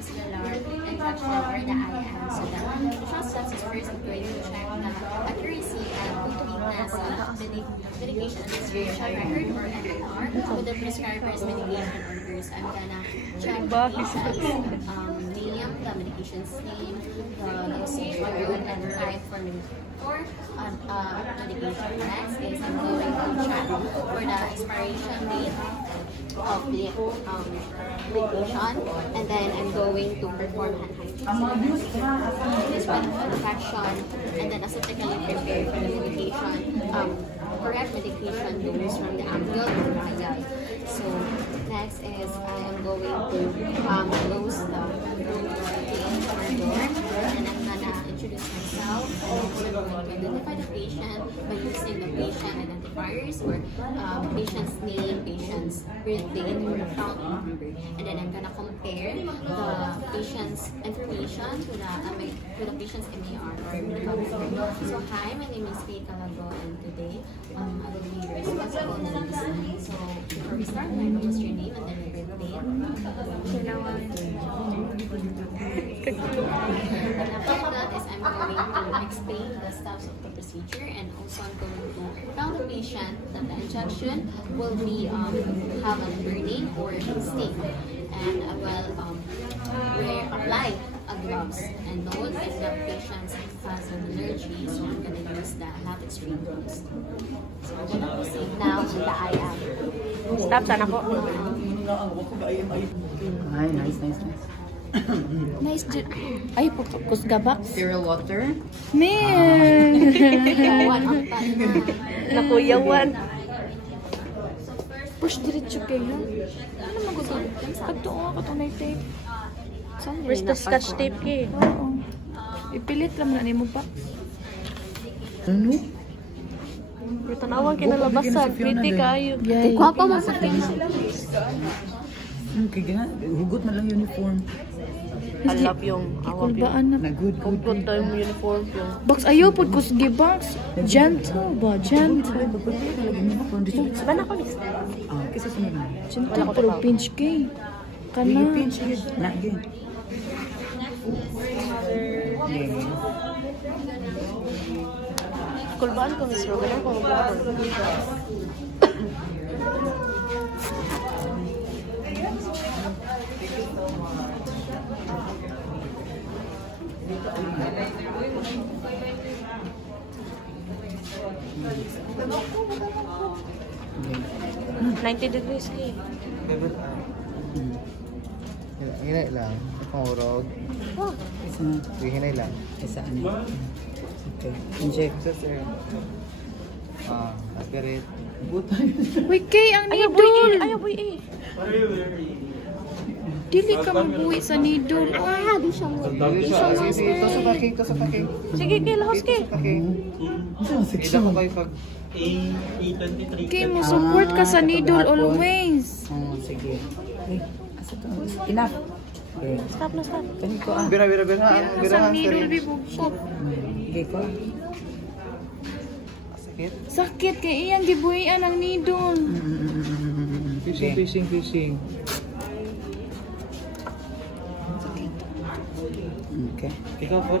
acellular injection or the IM. So the process is first going to check the accuracy and completeness of the medication administration record or MMR. With the prescriber's medication orders, I'm gonna check the patient's name, the medication's name, the dosage period, and time for medication. Next is I'm going to check for the expiration date of the medication, and then I'm going to perform hand hygiene. This one for infection, and then aseptically prepare for the medication, correct medication dose from the ampule to the vial. So next is I am going to close the door, and I'm gonna introduce myself, and I'm going to identify the patient by using the patient identifiers or patient's name, patient's birthday, and account number. And then I'm gonna compare the patient's information to the patient's MAR or medical record. So hi, my name is Faye Calago, and today I will be your responsible nurse. So before we start, I know what's your name and then your birthday. And after that is I'm going to explain the steps of the procedure, and also I'm going to tell the patient that the injection will be have a burning or sting, and I will apply a gloves, and note if the patient has an allergy, so I'm going to use the latex ring gloves. So I'm going to proceed now with the IM. Stop sana po. Ay, nice. Nice. Ay, kusgabak. Cereal water. Man! Nakuyawan. Push diretso kayo. Ano magagawin? Kato na tape. Where's the scotch tape kay? Oo. Ipilit lang na mo pa. Ano? Pero tanawang kinalabasan. Pwede kayo. Kuha pa mo sa Kaya hugot na lang uniform. Alap yung awag yung. Good. Hugot na yung uniform yung. Box ayaw po ko sige box. Gentle ba? Gentle. Saan ako nis? Kasi sunod na. Gentle pero pinch kay. Kana. Pinch yun. Na, yun. Kulbaan ko mismo. Ganyan ko mag-vlog. Okay. 90 degrees kay. Hinay lang. Pangurog. Oh. Hinay lang. Saan? Okay. Inject. Sir. Aspirin. Wait kay ang needle. Ayaw boy eh. Dili ka mabuhi sa needle. di siya mo. Ito sa packing. Sige kay lahos kay. Ito ko kayo pag... Kay mo support ka sa needle always. Sige. Enough. Okay. Stop na stop. Kaniko Bira. Sa needle bibugpok. Okay ko. Sakit? Sakit kay iyang gibuhian ang needle. Fishing. Okay. Ikaw po.